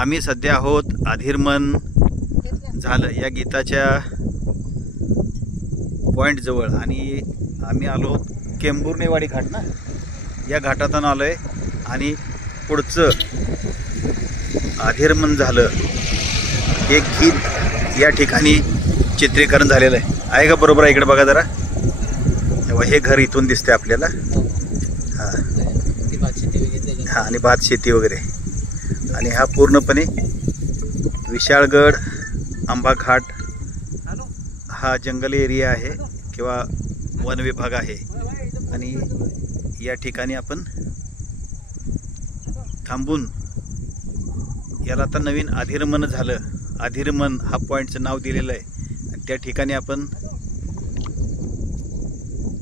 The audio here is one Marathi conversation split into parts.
आम्ही सध्या आहोत आधीरमन झालं या गीताच्या पॉइंट जवळ आणि आम्ही आलो केंबुर्णेवाडी घाट ना, या घाटातून आलोय आणि पुढचं आधीरमन झालं हे गीत या ठिकाणी चित्रीकरण झालेलं आहे का बरोबर आहे? इकडे बघा जरा, तेव्हा हे घर इथून दिसते आपल्याला. हां आणि भात शेती वगैरे. आणि हा पूर्णपणे विशाळगड आंबा घाट हा जंगल एरिया आहे किंवा वन विभाग आहे. आणि या ठिकाणी आपण थांबून याला आता नवीन आधीरमन झालं, आधीरमन हा पॉईंटचं नाव दिलेलं आहे. आणि त्या ठिकाणी आपण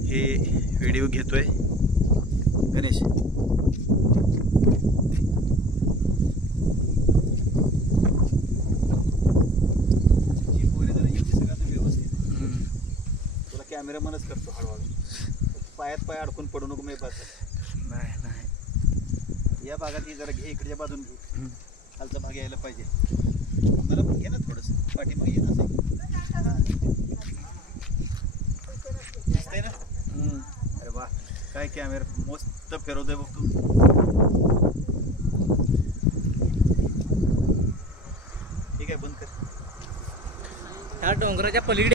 हे व्हिडिओ घेतोय. गणेश तुला कॅमेरामनच करतो हळूहळू, पायात पाय अडकून पडू नको. मी बस नाही या भागात ही जरा घे, इकडच्या बाजून घे, खालचा भाग यायला पाहिजे. मला पण घे ना थोडंसं, पाठीमागे ये ना. दिसतंय ना? अरे वा, काय कॅमेरा मस्त फिरवतोय बघ तू. ठीक आहे, बंद कर. ह्या डोंगराच्या पलीकडे